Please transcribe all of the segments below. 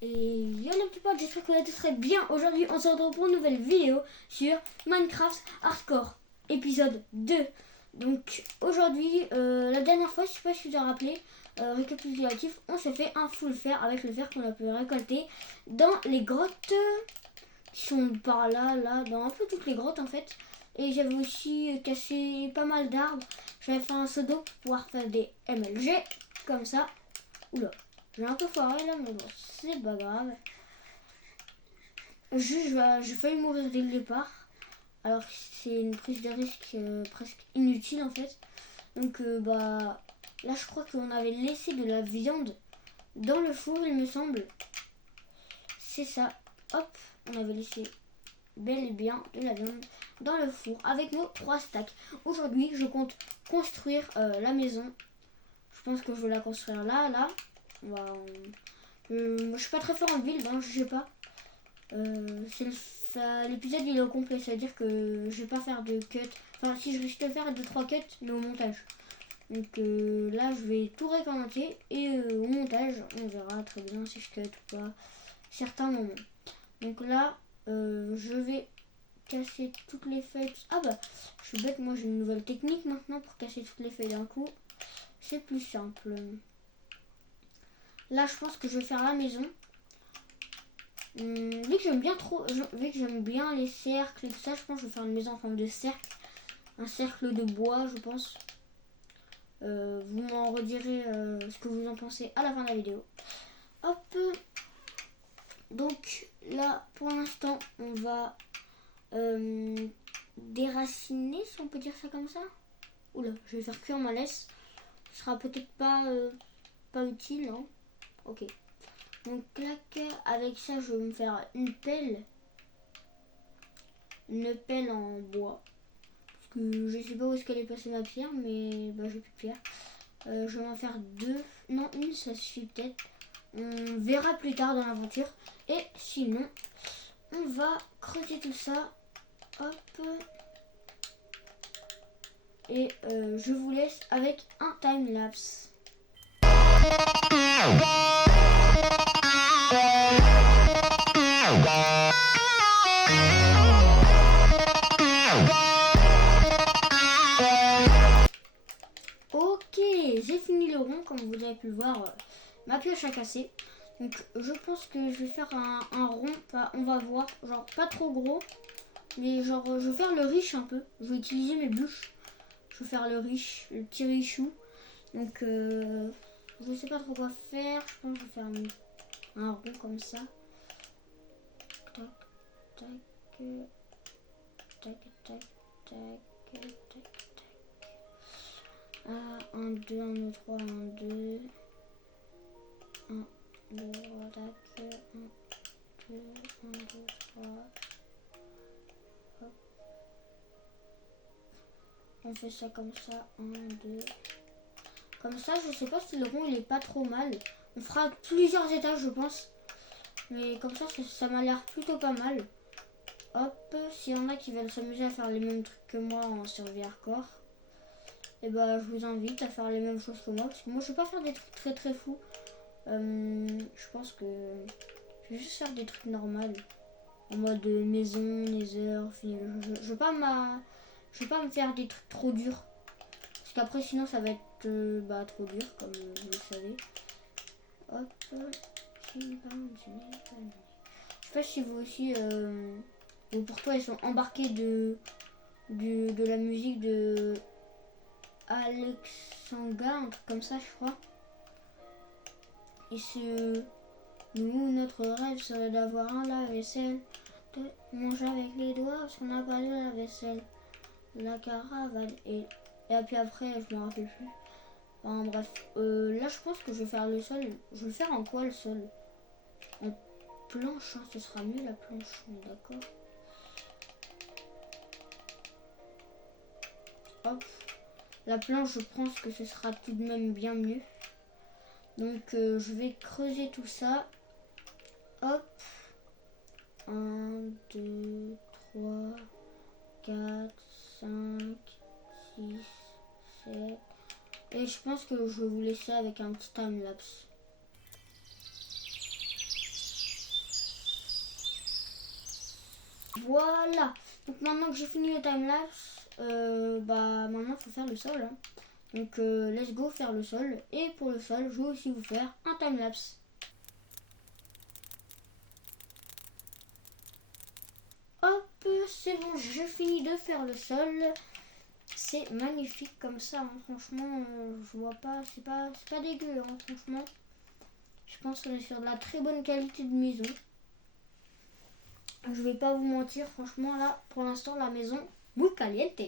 Et yo les petits potes, j'espère que vous allez tous très bien. Aujourd'hui on se retrouve pour une nouvelle vidéo sur Minecraft Hardcore épisode 2. Donc aujourd'hui, la dernière fois, je sais pas si vous vous rappelez, récapitulatif, on s'est fait un full fer avec le fer qu'on a pu récolter dans les grottes qui sont par là, dans un peu toutes les grottes en fait. Et j'avais aussi cassé pas mal d'arbres. J'avais fait un seau d'eau pour pouvoir faire des MLG comme ça. Oula, j'ai un peu foiré là, mais bon, c'est pas grave. Juste, j'ai failli mourir dès le départ. Alors que c'est une prise de risque presque inutile en fait. Donc bah là je crois qu'on avait laissé de la viande dans le four il me semble. C'est ça. Hop, on avait laissé bel et bien de la viande dans le four avec nos 3 stacks. Aujourd'hui je compte construire la maison. Je pense que je vais la construire là. Je suis pas très fort en build, hein, je sais pas. L'épisode il est au complet, c'est à dire que je vais pas faire de cut. Enfin si je risque de faire 2-3 cuts, mais au montage. Donc là je vais tout recommencer et au montage on verra très bien si je cut ou pas certains moments. Donc là je vais casser toutes les feuilles. Ah bah je suis bête, moi j'ai une nouvelle technique maintenant pour casser toutes les feuilles d'un coup. C'est plus simple. Là je pense que je vais faire la maison. Vu que j'aime bien les cercles et tout ça, je pense que je vais faire une maison en forme de cercle. Un cercle de bois, je pense. Vous m'en redirez ce que vous en pensez à la fin de la vidéo. Hop. Donc là, pour l'instant, on va déraciner, si on peut dire ça comme ça. Oula, je vais faire cuire ma laisse. Ce sera peut-être pas utile, hein. Ok. Donc clac, avec ça, je vais me faire une pelle. Une pelle en bois. Parce que je sais pas où est-ce qu'elle est passée ma pierre, mais bah, j'ai plus de pierre. Je vais en faire 2. Non, une, ça suffit peut-être. On verra plus tard dans l'aventure. Et sinon, on va creuser tout ça. Hop. Et je vous laisse avec un time-lapse. Ok, j'ai fini le rond, comme vous avez pu le voir, ma pioche a cassé. Donc je pense que je vais faire un rond, on va voir, genre pas trop gros, mais genre je vais faire le riche un peu. Je vais utiliser mes bûches, je vais faire le riche, le petit richou. Donc je sais pas trop quoi faire, je pense que je vais faire un rond comme ça. Tac, tac, tac, tac, tac, tac. 1, 2, 1, 2, 3, 1, 2. 1, 2, tac, 1, 2, 1, 2, 3. Hop. On fait ça comme ça, 1, 2. Comme ça, je sais pas si le rond il est pas trop mal. On fera plusieurs étages, je pense. Mais comme ça m'a l'air plutôt pas mal. Hop, s'il y en a qui veulent s'amuser à faire les mêmes trucs que moi en survie hardcore, et bah je vous invite à faire les mêmes choses que moi. Parce que moi je vais pas faire des trucs très très fous. Je pense que je vais juste faire des trucs normaux. En mode maison, nether, je vais pas me faire des trucs trop durs. Parce qu'après sinon ça va être trop dur comme vous le savez. Hop. Je sais pas si vous aussi pour toi ils sont embarqués de la musique de Alexanga, un truc comme ça je crois. Et nous, notre rêve serait d'avoir un lave-vaisselle, de manger avec les doigts parce qu'on n'a pas de lave-vaisselle. La caravane et puis après je me rappelle plus. Enfin, bref, là je pense que je vais faire le sol. Je vais le faire en quoi le sol? En planche, hein, ce sera mieux la planche, d'accord. Hop, la planche je pense que ce sera tout de même bien mieux. Donc je vais creuser tout ça. Hop. 1, 2, 3, 4, 5, 6, 7. Et je pense que je vais vous laisser avec un petit time-lapse. Voilà. Donc maintenant que j'ai fini le timelapse, maintenant il faut faire le sol. Hein. Donc let's go faire le sol. Et pour le sol, je vais aussi vous faire un timelapse. Hop, c'est bon, je finis de faire le sol. C'est magnifique comme ça, hein. Franchement, je vois pas, c'est pas dégueu, hein, franchement. Je pense qu'on est sur de la très bonne qualité de maison. Je vais pas vous mentir, franchement, là, pour l'instant, la maison, muy caliente.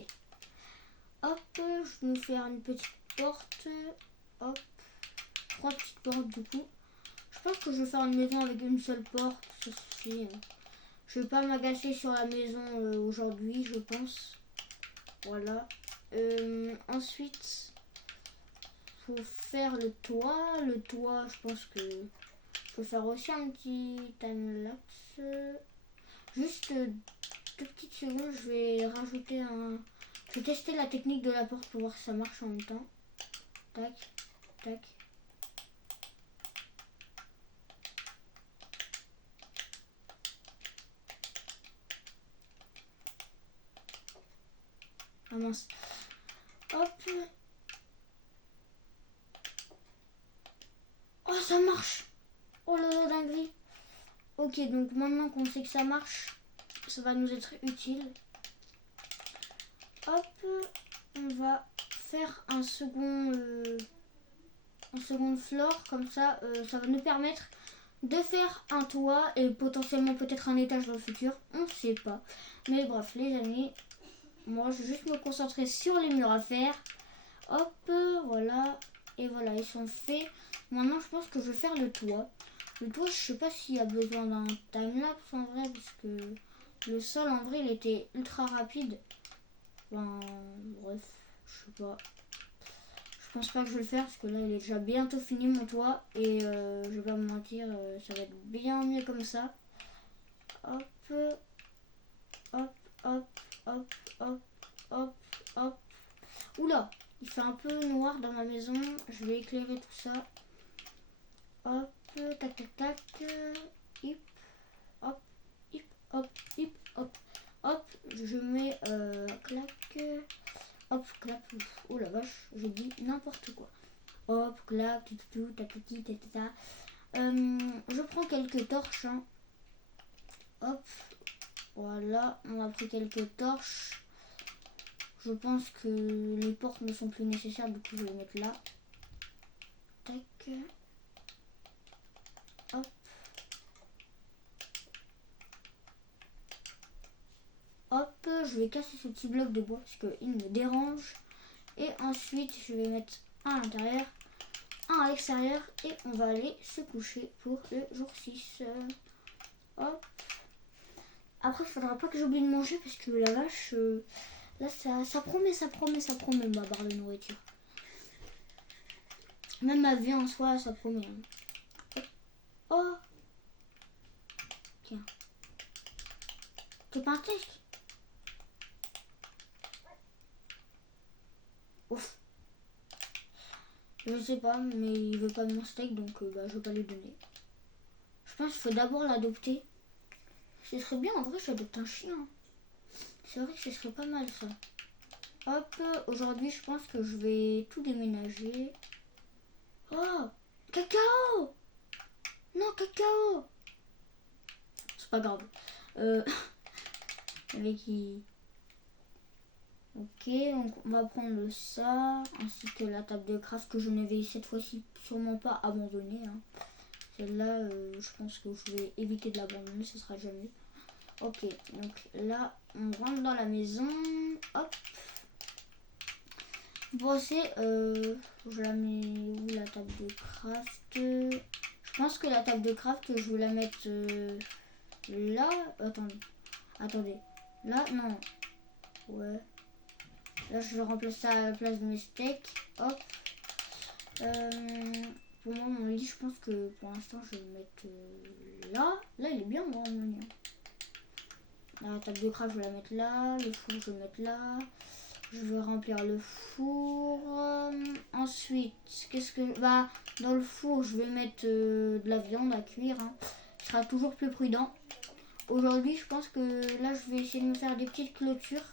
Hop, je vais nous faire une petite porte. Hop, 3 petites portes du coup. Je pense que je vais faire une maison avec une seule porte, ça suffit. Je vais pas m'agacer sur la maison aujourd'hui, je pense. Voilà. Ensuite, faut faire le toit. Le toit, je pense que je peux faire aussi un petit timelapse. Juste 2 petites secondes, je vais rajouter un... Je vais tester la technique de la porte pour voir si ça marche en même temps. Tac, tac. Ah mince. Hop. Oh, ça marche. Oh là là, dinguerie. Ok, donc maintenant qu'on sait que ça marche, ça va nous être utile. Hop, on va faire un second floor, comme ça, ça va nous permettre de faire un toit et potentiellement peut-être un étage dans le futur, on ne sait pas. Mais bref, les amis, moi je vais juste me concentrer sur les murs à faire. Hop, voilà, et voilà, ils sont faits. Maintenant, je pense que je vais faire le toit. Le toit, je sais pas s'il y a besoin d'un timelapse en vrai, parce que le sol en vrai, il était ultra rapide. Enfin, bref, je sais pas. Je pense pas que je vais le faire parce que là, il est déjà bientôt fini mon toit. Et je vais pas me mentir, ça va être bien mieux comme ça. Hop, hop, hop, hop, hop, hop, hop. Oula, il fait un peu noir dans ma maison. Je vais éclairer tout ça. Hop, tac, tac, tac. Hip, hop, hip, hop, hip, hop, hop. Je mets clac. Hop, clac. Oh la vache, je dis n'importe quoi. Hop, clac, tout, tatati, tatata. Je prends quelques torches. Hein. Hop, voilà, on a pris quelques torches. Je pense que les portes ne sont plus nécessaires, du coup je vais les mettre là. Tac. Hop. Hop, je vais casser ce petit bloc de bois parce qu'il me dérange. Et ensuite, je vais mettre un à l'intérieur, un à l'extérieur. Et on va aller se coucher pour le jour 6. Hop. Après, il faudra pas que j'oublie de manger parce que la vache, là, ça promet ma barre de nourriture. Même ma vie en soi, ça promet. Hein. Oh. Tiens. T'es pas un test? Ouf. Je sais pas, mais il veut pas de mon steak, donc je vais pas lui donner. Je pense qu'il faut d'abord l'adopter. Ce serait bien, en vrai, j'adopte un chien. C'est vrai que ce serait pas mal, ça. Hop, aujourd'hui, je pense que je vais tout déménager. Oh, cacao! Non, cacao! C'est pas grave. Avec qui... Ok, donc on va prendre ça, ainsi que la table de craft que je ne vais cette fois-ci sûrement pas abandonner. Hein. Celle-là, je pense que je vais éviter de l'abandonner, ce sera jamais. Ok, donc là, on rentre dans la maison. Hop. Brosser, je la mets où la table de craft? Je pense que la table de craft, je vais la mettre là. Attendez. Là, non. Ouais. Là, je vais remplacer ça à la place de mes steaks. Hop. Pour moi, mon lit, je pense que pour l'instant, je vais le mettre là. Là, il est bien grand, mon lit. La table de craft, je vais la mettre là. Le four, je vais le mettre là. Je vais remplir le four. Ensuite, qu'est-ce que... Bah, dans le four, je vais mettre de la viande à cuire. Hein. Ce sera toujours plus prudent. aujourd'hui, je pense que là, je vais essayer de me faire des petites clôtures.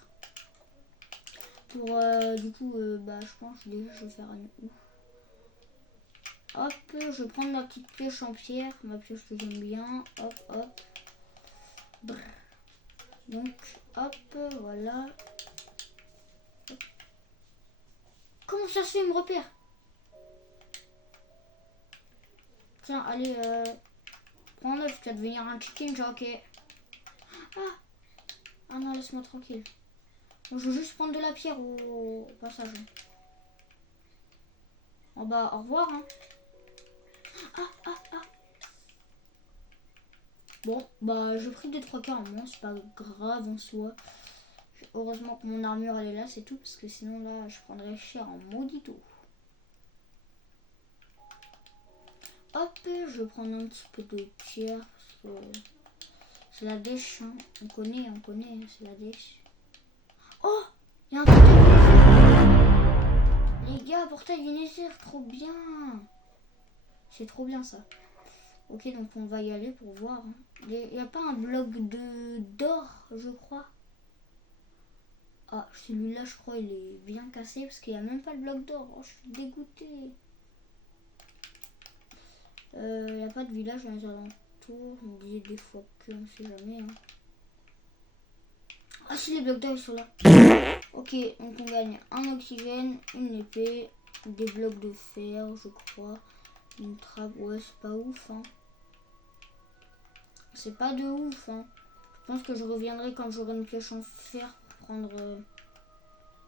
Pour, du coup, bah, je pense déjà, je vais faire un ouf. Hop, je vais prendre ma petite pioche en pierre, ma pioche que j'aime bien. Hop, hop. Brr. Donc, hop, voilà. Hop. Comment ça se fait, il me repère? Tiens, allez, prends l'œuf, tu vas devenir un chicken jockey. Ah, ah non, laisse-moi tranquille. Bon, je veux juste prendre de la pierre au passage. Oh bah, au revoir, hein. Ah. Bon, bah, j'ai pris 2-3 quarts en moins, c'est pas grave en soi. Heureusement que mon armure elle est là, c'est tout, parce que sinon là, je prendrais cher en maudito. Hop, je vais prendre un petit peu de pierre, parce que c'est la dèche, hein. On connaît, c'est la dèche. Oh, il y a un portail. Les gars, portail du Nether, trop bien. C'est trop bien ça. Ok, donc on va y aller pour voir. Il n'y a pas un bloc d'or, je crois. Ah, celui-là, je crois, il est bien cassé parce qu'il n'y a même pas le bloc d'or. Oh, je suis dégoûtée. Il n'y a pas de village dans les alentours. On disait des fois que, on sait jamais. Hein. Ah, si, les blocs d'or, ils sont là. Ok, donc on gagne un oxygène, une épée, des blocs de fer, je crois. Une trappe, ouais, c'est pas ouf. Hein. C'est pas de ouf. Hein. Je pense que je reviendrai quand j'aurai une pioche en fer pour prendre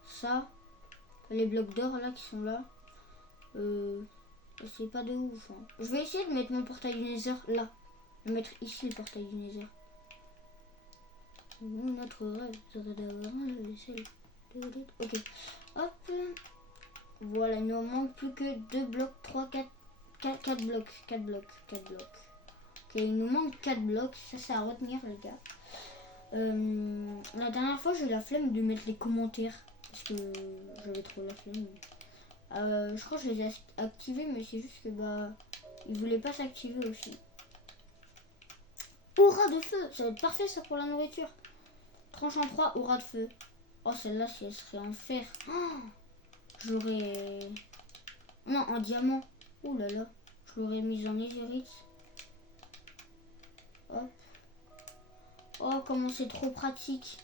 ça. Les blocs d'or là qui sont là. C'est pas de ouf. Hein. Je vais essayer de mettre mon portail du Nether là. Je vais mettre ici le portail du Nether. Notre rêve serait d'avoir un vaisselle. Ok. Hop. Voilà, il ne manque plus que 2 blocs, 3, 4 blocs. 4 blocs. Ok, il nous manque 4 blocs. Ça, c'est à retenir, les gars. La dernière fois, j'ai eu la flemme de mettre les commentaires. Parce que j'avais trop la flemme. Je crois que je les ai activés, mais c'est juste que bah ils voulaient pas s'activer aussi. Aura de feu, ça va être parfait ça pour la nourriture. Tranche en 3, aura de feu. Oh celle-là si elle serait en fer. Oh, j'aurais... Non, en diamant. Ouh là là, je l'aurais mise en netherite. Hop. Oh comment c'est trop pratique.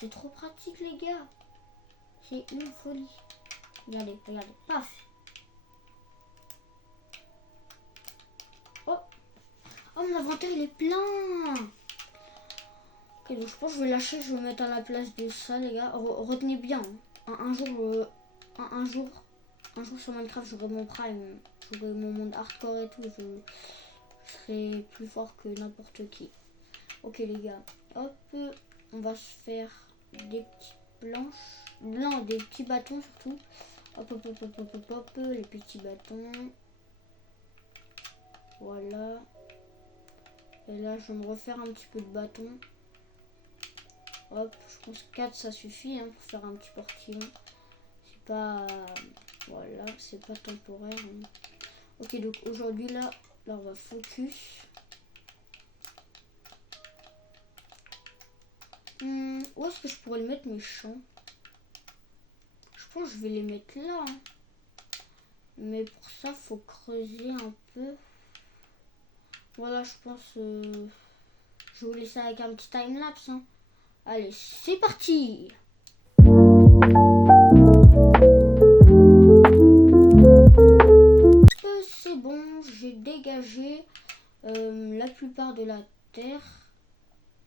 C'est trop pratique les gars. C'est une folie. Regardez, paf. Oh, mon inventaire il est plein. Ok, donc je pense que je vais lâcher, je vais mettre à la place de ça les gars. Retenez bien. Hein. Un jour sur Minecraft j'aurai mon prime. J'aurai mon monde hardcore et tout. Je serai plus fort que n'importe qui. Ok les gars. Hop, on va se faire des petites planches. Non, des petits bâtons surtout. Hop, les petits bâtons. Voilà. Et là, je vais me refaire un petit peu de bâton. Hop, je pense que 4 ça suffit hein, pour faire un petit portillon. C'est pas... Voilà, c'est pas temporaire. Hein. Ok, donc aujourd'hui, là, on va focus. Où est-ce que je pourrais le mettre, mes champs? Je pense que je vais les mettre là. Hein. Mais pour ça, faut creuser un peu. Voilà, je pense... je vais vous laisser avec un petit time-lapse. Hein. Allez, c'est parti! C'est bon, j'ai dégagé la plupart de la terre.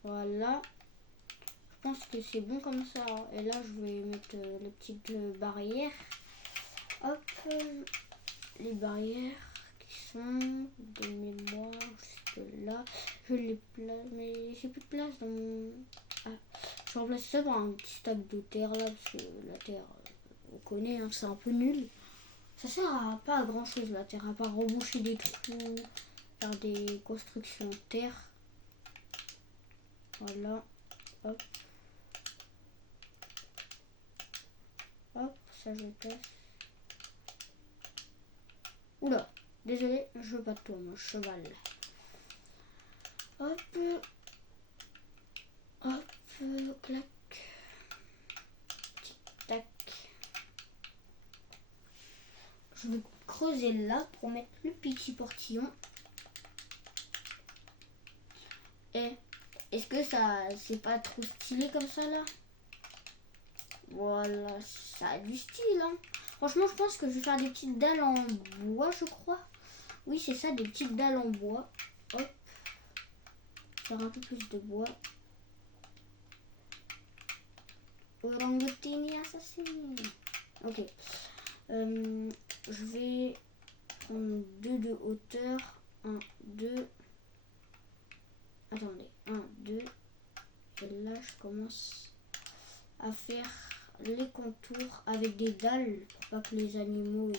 Voilà. Je pense que c'est bon comme ça. Et là, je vais mettre les petites barrières. Hop, les barrières qui sont des mémoires juste là. Je les place, mais j'ai plus de place dans mon... Ah, je remplace ça par un petit stack de terre là, parce que la terre, on connaît, hein, c'est un peu nul. Ça sert à pas à grand chose la terre, à part reboucher des trous, faire des constructions de terre. Voilà, hop. Hop, ça je place. Oula, désolé, je veux pas de toi, mon cheval. Hop. Hop. Clac. Tic tac. Je vais creuser là pour mettre le petit portillon. Et est-ce que ça c'est pas trop stylé comme ça là? Voilà, ça a du style hein. Franchement je pense que je vais faire des petites dalles en bois je crois. Oui c'est ça, des petites dalles en bois. Hop. Faire un peu plus de bois. Orangutini assassine. Ok. Je vais prendre 2 de hauteur. 1, 2. Attendez. 1, 2. Et là, je commence à faire les contours avec des dalles pour pas que les animaux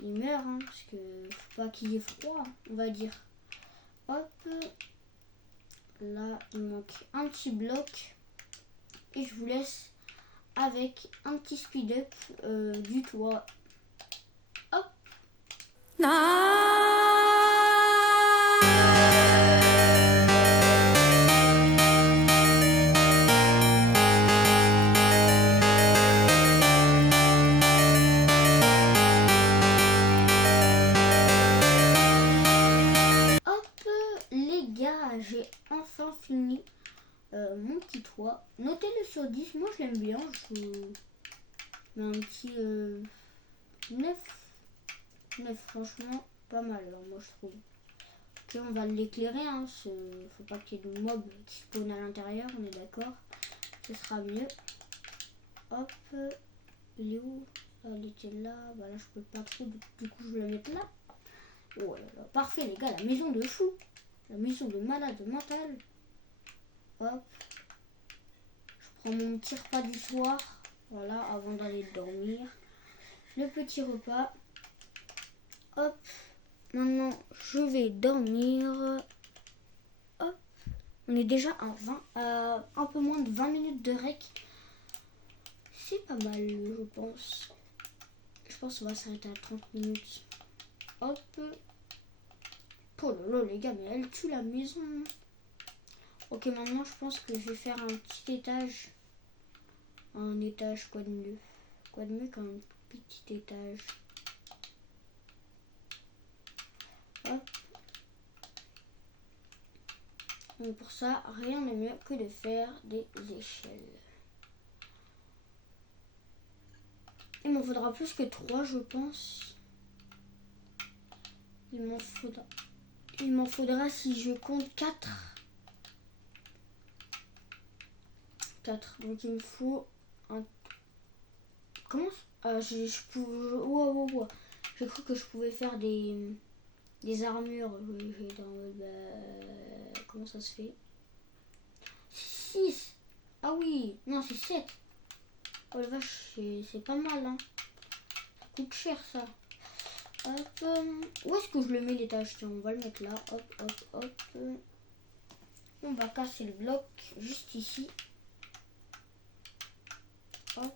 ils meurent. Hein, parce que faut pas qu'il y ait froid, on va dire. Hop. Là, il manque un petit bloc. Et je vous laisse avec un petit speed-up du toit. Hop. Les gars, j'ai enfin fini mon petit toit. Notez-le sur 10, moi je l'aime bien. Je mets un petit 9. 9, franchement, pas mal, hein, moi je trouve. Ok, on va l'éclairer, hein, faut pas qu'il y ait de mobs qui spawnent à l'intérieur, on est d'accord. Ce sera mieux. Hop, il est où? Elle était là, bah là je peux pas trop, du coup je vais la mettre là. Oh là là, parfait les gars, la maison de fou. La maison de malade mental. Hop. Je prends mon petit repas du soir. Voilà, avant d'aller dormir. Le petit repas. Hop. Maintenant, je vais dormir. Hop. On est déjà à un peu moins de 20 minutes de rec. C'est pas mal, je pense. Je pense qu'on va s'arrêter à 30 minutes. Hop. Oh là là, les gars, mais elle tue la maison. Ok, maintenant, je pense que je vais faire un petit étage. Un étage, quoi de mieux? Quoi de mieux qu'un petit étage? Hop. Donc pour ça, rien de mieux que de faire des échelles. Il m'en faudra plus que 3, je pense. Il m'en faudra si je compte 4. 4. Donc il me faut un... Comment? Je pouvais... Wow. J'ai cru que je pouvais faire des armures. Comment ça se fait? 6. Ah oui. Non, c'est 7. Oh la vache, c'est pas mal. Hein. Ça coûte cher ça. Hop. Où est-ce que je le mets l'étage? Tiens, on va le mettre là. Hop. On va casser le bloc juste ici. Hop.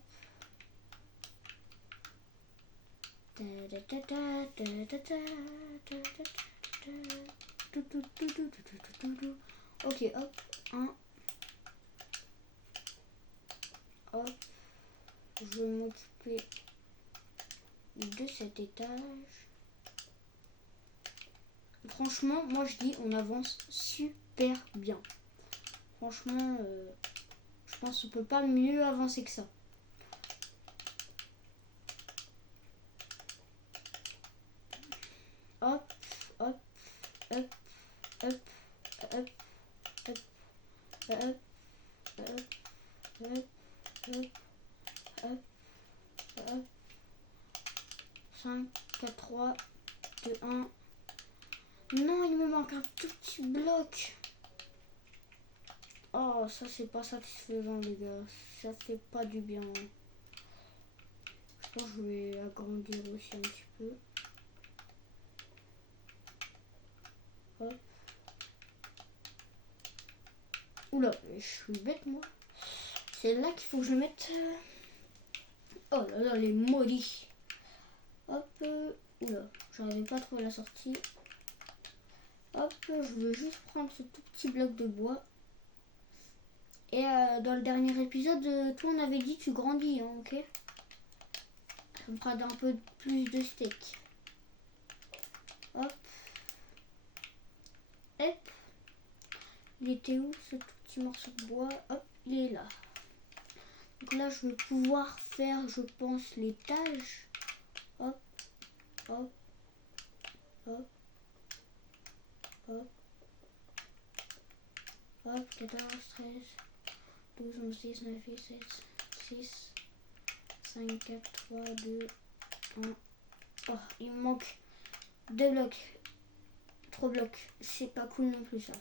Ok, hop. 1. Hop. Je vais m'occuper de cet étage. Franchement, moi je dis on avance super bien. Franchement, je pense qu'on peut pas mieux avancer que ça. Hop. Hop. 5, 4, 3, 2, 1. Non, il me manque un tout petit bloc. Oh, ça c'est pas satisfaisant les gars. Ça fait pas du bien. Je pense que je vais agrandir aussi un petit peu. Hop. Oula, je suis bête moi. C'est là qu'il faut que je mette... Oh là là, les maudits. Hop. Oula, j'arrivais pas à trouver la sortie. Hop, je veux juste prendre ce tout petit bloc de bois. Et dans le dernier épisode, toi on avait dit tu grandis, hein, ok? Ça me fera un peu plus de steak. Hop. Hop. Il était où ce tout petit morceau de bois? Hop, il est là. Donc là, je vais pouvoir faire, je pense, l'étage. Hop, hop, hop, hop, hop, 14, 13, 12, 11, 10, 9, 8, 7, 6, 5, 4, 3, 2, 1. Oh, il me manque 2 blocs. 3 blocs. C'est pas cool non plus ça.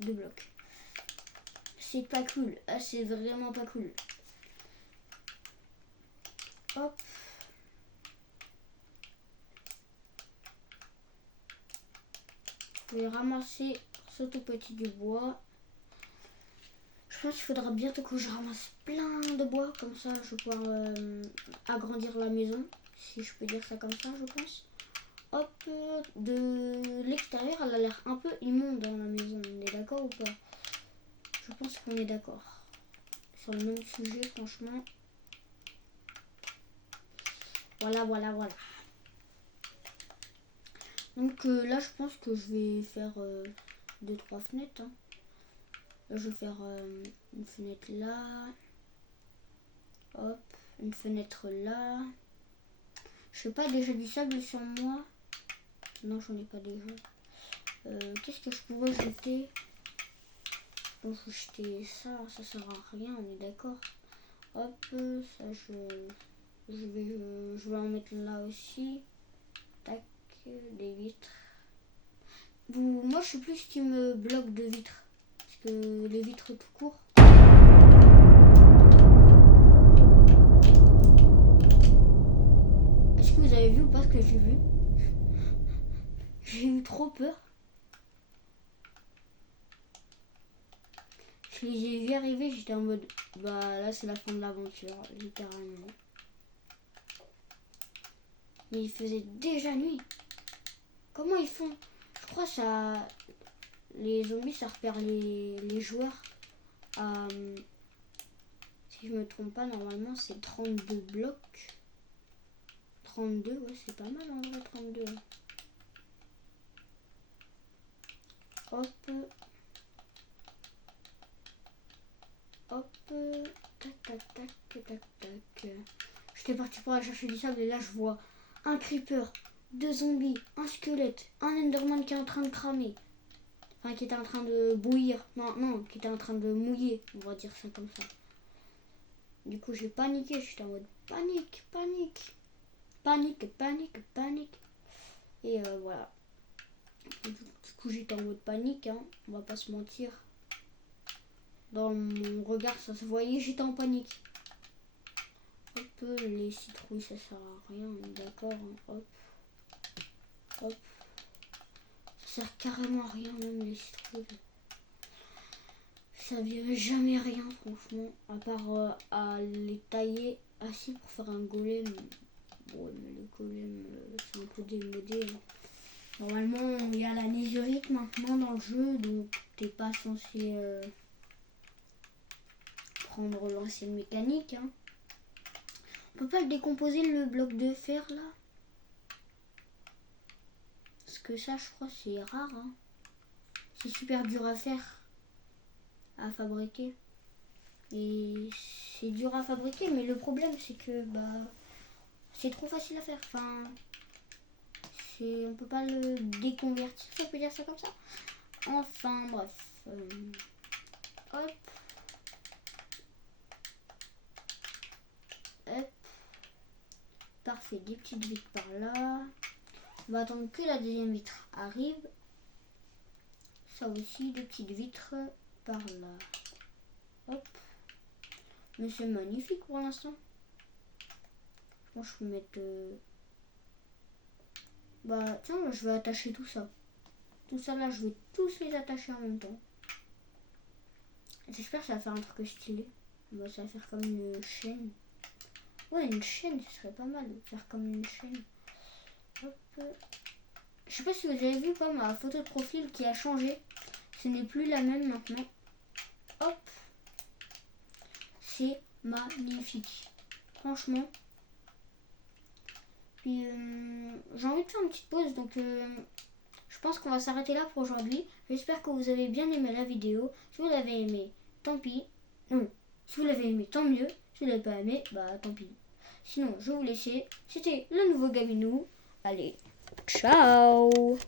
2 blocs. C'est pas cool. Ah, c'est vraiment pas cool. Hop. Je vais ramasser ce tout petit du bois. Je pense qu'il faudra bientôt que je ramasse plein de bois. Comme ça, je vais pouvoir agrandir la maison. Si je peux dire ça comme ça, je pense. Hop. De l'extérieur, elle a l'air un peu immonde dans la maison. On est d'accord ou pas? Je pense qu'on est d'accord. Sur le même sujet, franchement. Voilà, voilà, voilà. Donc là, je pense que je vais faire 2-3 fenêtres. Hein. Là, je vais faire une fenêtre là. Hop, une fenêtre là. Je sais pas, déjà du sable sur moi. Non, j'en ai pas déjà. Qu'est-ce que je pourrais jeter? Bon, je vais jeter ça, ça sert à rien, on est d'accord. Hop, ça je vais en mettre là aussi. Tac, des vitres. Moi, je suis plus team bloc de vitres. Parce que les vitres tout court. Est-ce que vous avez vu ou pas ce que j'ai vu? J'ai eu trop peur. Je les ai vus arriver, j'étais en mode bah là c'est la fin de l'aventure, littéralement. Mais il faisait déjà nuit. Comment ils font? Je crois ça. Les zombies ça repère les joueurs à. Si je me trompe pas, normalement c'est 32 blocs. 32, ouais c'est pas mal en vrai 32. Hop. Hop. Tac tac tac tac tac. J'étais parti pour aller chercher du sable et là je vois un creeper, 2 zombies, un squelette, un enderman qui est en train de cramer. Enfin qui était en train de bouillir. Non, qui était en train de mouiller, on va dire ça comme ça. Du coup j'ai paniqué, j'étais en mode panique, panique. Panique, panique, panique. Et voilà. Du coup j'étais en mode panique, hein, on va pas se mentir. Dans mon regard ça se voyait, j'étais en panique. Hop, les citrouilles ça sert à rien, on est d'accord. Hein. Hop, hop. Ça sert carrément à rien même les citrouilles. Ça ne jamais rien franchement, à part à les tailler assez pour faire un golem. Bon mais le golem c'est un peu démodé. Hein. Normalement il y a la netherite maintenant dans le jeu, donc t'es pas censé prendre l'ancienne mécanique. Hein. On peut pas le décomposer le bloc de fer là? Parce que ça je crois c'est rare. Hein. C'est super dur à faire, à fabriquer. Et c'est dur à fabriquer, mais le problème c'est que bah c'est trop facile à faire. Enfin, on peut pas le déconvertir, si on peut dire ça comme ça. Enfin bref. Hop. Hop. Parfait, des petites vitres par là. On va attendre que la deuxième vitre arrive. Ça aussi, des petites vitres par là. Hop. Mais c'est magnifique pour l'instant. Moi je peux mettre... Bah tiens, je vais attacher tout ça. Tout ça là, je vais tous les attacher en même temps. J'espère que ça va faire un truc stylé. Bah, ça va faire comme une chaîne. Ouais, une chaîne, ce serait pas mal de faire comme une chaîne. Hop. Je sais pas si vous avez vu pas ma photo de profil qui a changé. Ce n'est plus la même maintenant. Hop. C'est magnifique. Franchement. Puis j'ai envie de faire une petite pause. Donc je pense qu'on va s'arrêter là pour aujourd'hui. J'espère que vous avez bien aimé la vidéo. Si vous l'avez aimé, tant pis. Non. Si vous l'avez aimé, tant mieux. Si vous l'avez pas aimé, bah tant pis. Sinon, je vais vous laisser. C'était le nouveau Gabinou. Allez, ciao!